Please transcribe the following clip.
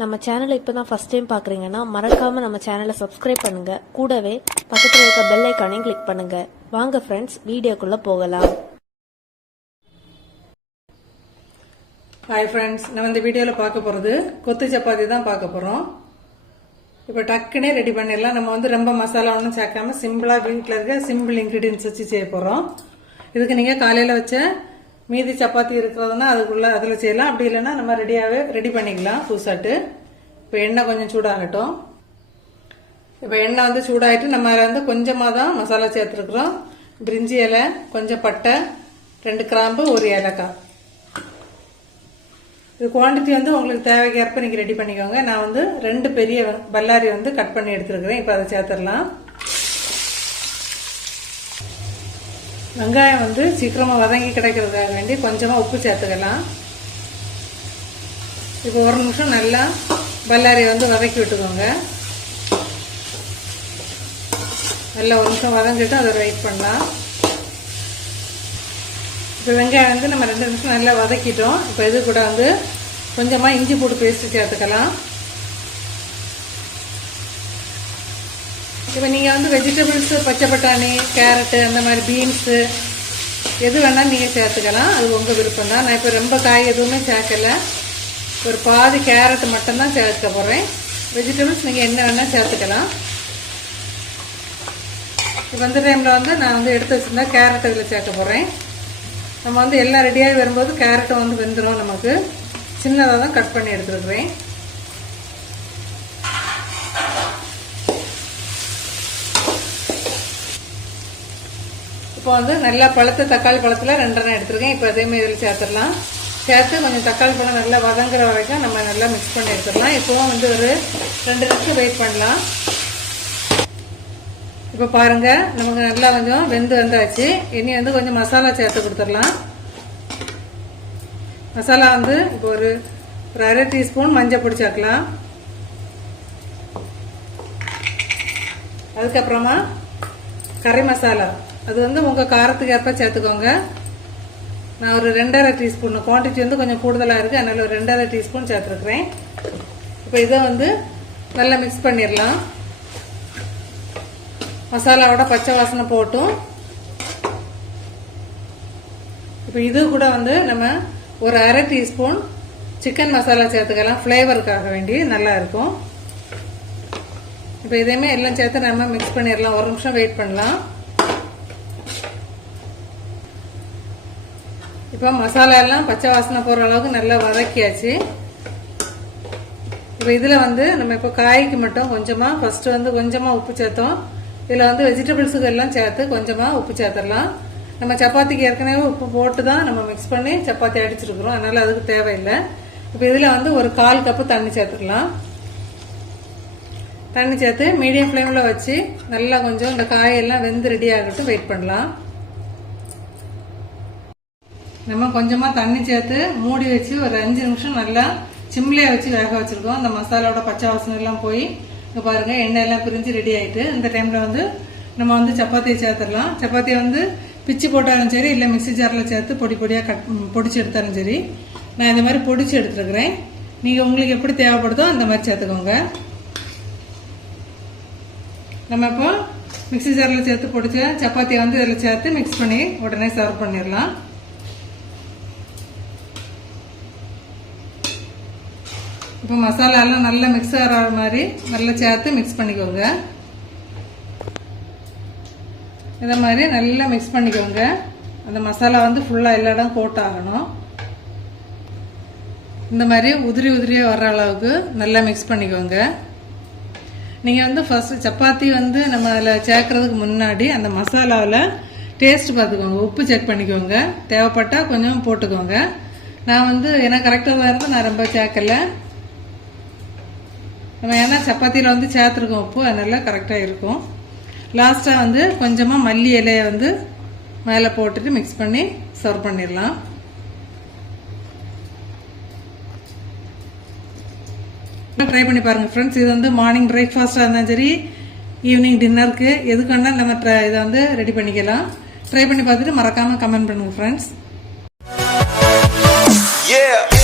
நம்ம சேனலை இப்போ தான் ஃபஸ்ட் டைம் பார்க்குறீங்கன்னா மறக்காமல் நம்ம சேனலை சப்ஸ்கிரைப் பண்ணுங்கள் கூடவே பக்கத்தில் இருக்க பெல் ஐக்கானையும் கிளிக் பண்ணுங்கள் வாங்க ஃப்ரெண்ட்ஸ் வீடியோக்குள்ளே போகலாம். ஹாய் ஃப்ரெண்ட்ஸ் நம்ம இந்த வீடியோவில் பார்க்க போகிறது கொத்து சப்பாத்தி தான் பார்க்க போகிறோம் இப்போ டக்குனே ரெடி பண்ணிடலாம். நம்ம வந்து ரொம்ப மசாலா ஒன்றும் சேர்க்காம சிம்பிளாக வீட்டில் இருக்க சிம்பிள் இன்க்ரீடியன்ஸ் வச்சு செய்ய போகிறோம் இதுக்கு நீங்கள் காலையில் வச்ச மீதி சப்பாத்தி இருக்கிறதுனா அதுக்குள்ளே அதில் செய்யலாம். அப்படி இல்லைன்னா நம்ம ரெடியாகவே ரெடி பண்ணிக்கலாம். புதுசாட்டு இப்போ எண்ணெய் கொஞ்சம் சூடாகட்டும். இப்போ எண்ணெய் வந்து சூடாகிட்டு நம்ம அதில் வந்து கொஞ்சமாக தான் மசாலா சேர்த்துருக்குறோம். பிரிஞ்சி இலை கொஞ்சம் பட்டை ரெண்டு கிராம்பு ஒரு ஏலக்காய். இது குவான்டிட்டி வந்து உங்களுக்கு தேவைக்கேற்ப நீங்கள் ரெடி பண்ணிக்கோங்க. நான் வந்து ரெண்டு பெரிய பல்லாரி வந்து கட் பண்ணி எடுத்துருக்குறேன். இப்போ அதை சேர்த்துடலாம். வெங்காயம் வந்து சீக்கிரமாக வதங்கி கிடைக்கிறதுக்காக வேண்டி கொஞ்சமாக உப்பு சேர்த்துக்கலாம். இப்போ ஒரு நிமிஷம் நல்லா பல்லாரி வந்து வதக்கி விட்டுக்கோங்க. நல்லா ஒரு நிமிஷம் வதங்கிட்டு அதை வெயிட் பண்ணலாம். இப்போ வெங்காயம் வந்து நம்ம ரெண்டு நிமிஷம் நல்லா வதக்கிட்டோம். இப்போ இது கூட வந்து கொஞ்சமாக இஞ்சி பூண்டு பேஸ்ட்டு சேர்த்துக்கலாம். இப்போ நீங்கள் வந்து வெஜிடபிள்ஸு பச்சை பட்டாணி கேரட்டு அந்த மாதிரி பீன்ஸு எது வேணால் நீங்கள் சேர்த்துக்கலாம். அது உங்கள் விருப்பம் தான். நான் இப்போ ரொம்ப காய் எதுவுமே சேர்க்கலை. ஒரு பாதி கேரட் மட்டும்தான் சேர்க்க போகிறேன் வெஜிடபிள்ஸ் நீங்கள் என்ன வேணால் சேர்த்துக்கலாம். இப்போ அந்த டைமில் வந்து நான் வந்து எடுத்து வச்சுருந்தா கேரட் இதில் சேர்க்க போகிறேன் நம்ம வந்து எல்லாம் ரெடியாகி வரும்போது கேரட்டும் வந்து வெந்துடும் நமக்கு. சின்னதாக தான் கட் பண்ணி எடுத்துருக்குறேன். இப்போ வந்து நல்லா பழுத்த தக்காளி பழத்தில் ரெண்டெண்ணம் எடுத்துருக்கேன். இப்போ அதேமாதிரி இதில் சேர்த்துடலாம். சேர்த்து கொஞ்சம் தக்காளி பழம் நல்லா வதங்குற வரைக்கும் நம்ம நல்லா மிக்ஸ் பண்ணி எடுத்துடலாம். இப்போவும் வந்து ஒரு ரெண்டு நிமிஷம் வெயிட் பண்ணலாம். இப்போ பாருங்கள் நமக்கு நல்லா கொஞ்சம் வெந்து வந்தாச்சு. இனி வந்து கொஞ்சம் மசாலா சேர்த்து கொடுத்துடலாம். மசாலா வந்து இப்போ ஒரு ஒரு அரை டீஸ்பூன் மஞ்சள் பொடி சேர்க்கலாம். அதுக்கப்புறமா கறி மசாலா. அது வந்து உங்கள் காரத்துக்கு ஏற்ப சேர்த்துக்கோங்க. நான் ஒரு ரெண்டரை டீஸ்பூன் குவான்டிட்டி வந்து கொஞ்சம் கூடுதலாக இருக்குது அதனால் ஒரு ரெண்டரை டீஸ்பூன் சேர்த்துருக்குறேன். இப்போ இதை வந்து நல்லா மிக்ஸ் பண்ணிடலாம். மசாலாவோட பச்சை வாசனை போட்டும். இப்போ இது கூட வந்து நம்ம ஒரு அரை டீஸ்பூன் சிக்கன் மசாலா சேர்த்துக்கலாம். ஃப்ளேவருக்காக வேண்டி நல்லா இருக்கும். இப்போ இதையுமே எல்லாம் சேர்த்து நம்ம மிக்ஸ் பண்ணிடலாம். ஒரு நிமிஷம் வெயிட் பண்ணலாம். இப்போ மசாலா எல்லாம் பச்சை வாசனை போகிற அளவுக்கு நல்லா வதக்கியாச்சு. இப்போ இதில் வந்து நம்ம இப்போ காய்க்கு மட்டும் கொஞ்சமாக ஃபஸ்ட்டு வந்து கொஞ்சமாக உப்பு சேர்த்தோம். இதில் வந்து வெஜிடபிள்ஸுக்கு எல்லாம் சேர்த்து கொஞ்சமாக உப்பு சேர்த்துடலாம். நம்ம சப்பாத்திக்கு ஏற்கனவே உப்பு போட்டு தான் நம்ம மிக்ஸ் பண்ணி சப்பாத்தி அடிச்சிருக்கிறோம். அதனால் அதுக்கு தேவையில்லை. இப்போ இதில் வந்து ஒரு கால் கப்பு தண்ணி சேர்த்துக்கலாம் தண்ணி சேர்த்து மீடியம் ஃப்ளேமில் வச்சு நல்லா கொஞ்சம் இந்த காயெல்லாம் வெந்து ரெடி ஆகட்டும் வெயிட் பண்ணலாம். நம்ம கொஞ்சமாக தண்ணி சேர்த்து மூடி வச்சு ஒரு அஞ்சு நிமிஷம் நல்லா சிம்லேயே வச்சு வேக வச்சுருக்கோம். அந்த மசாலாவோட பச்சை வாசனை எல்லாம் போய் இங்கே பாருங்கள் எண்ணெய் எல்லாம் பிரிஞ்சு ரெடி ஆகிட்டு இந்த டைமில் வந்து நம்ம வந்து சப்பாத்தியை சேர்த்துடலாம். சப்பாத்தியை வந்து பிச்சு போட்டாலும் சரி இல்லை மிக்ஸி ஜாரில் சேர்த்து பொடி பொடியாக கட் பொடிச்சு எடுத்தாலும் சரி நான் இந்த மாதிரி பொடிச்சு எடுத்துருக்கிறேன். நீங்கள் உங்களுக்கு எப்படி தேவைப்படுதோ அந்த மாதிரி சேர்த்துக்கோங்க. நம்ம இப்போ மிக்ஸி ஜாரில் சேர்த்து பொடிச்ச சப்பாத்தியை வந்து இதில் சேர்த்து மிக்ஸ் பண்ணி உடனே சர்வ் பண்ணிடலாம். இப்போ மசாலாலாம் நல்லா மிக்ஸ் ஆகிற மாதிரி நல்லா சேர்த்து மிக்ஸ் பண்ணிக்கோங்க. இதை மாதிரி நல்லா மிக்ஸ் பண்ணிக்கோங்க. அந்த மசாலா வந்து ஃபுல்லாக எல்லா இடம் கோட் ஆகணும் இந்த மாதிரி உதிரி உதிரியாக வர்ற அளவுக்கு நல்லா மிக்ஸ் பண்ணிக்கோங்க. நீங்கள் வந்து ஃபஸ்ட்டு சப்பாத்தி வந்து நம்ம அதில் சேர்க்கறதுக்கு முன்னாடி அந்த மசாலாவில் டேஸ்ட் பார்த்துக்கோங்க. உப்பு செக் பண்ணிக்கோங்க. தேவைப்பட்டால் கொஞ்சம் போட்டுக்கோங்க. நான் வந்து எனக்கு கரெக்டாக தான் இருந்து நான் ரொம்ப சேர்க்கல. நம்ம ஏன்னா சப்பாத்தியில் வந்து சேர்த்துருக்கோம் உப்பு அதனால் கரெக்டாக இருக்கும். லாஸ்ட்டாக வந்து கொஞ்சமாக மல்லி இலையை வந்து மேலே போட்டுட்டு மிக்ஸ் பண்ணி சர்வ் பண்ணிடலாம். ட்ரை பண்ணி பாருங்கள் ஃப்ரெண்ட்ஸ் இது வந்து மார்னிங் பிரேக்ஃபாஸ்ட்டாக இருந்தாலும் சரி ஈவினிங் டின்னருக்கு எதுக்கு வேணாலும் நம்ம ட்ரை இதை வந்து ரெடி பண்ணிக்கலாம். ட்ரை பண்ணி பார்த்துட்டு மறக்காமல் கமெண்ட் பண்ணுங்கள் ஃப்ரெண்ட்ஸ் Yeah!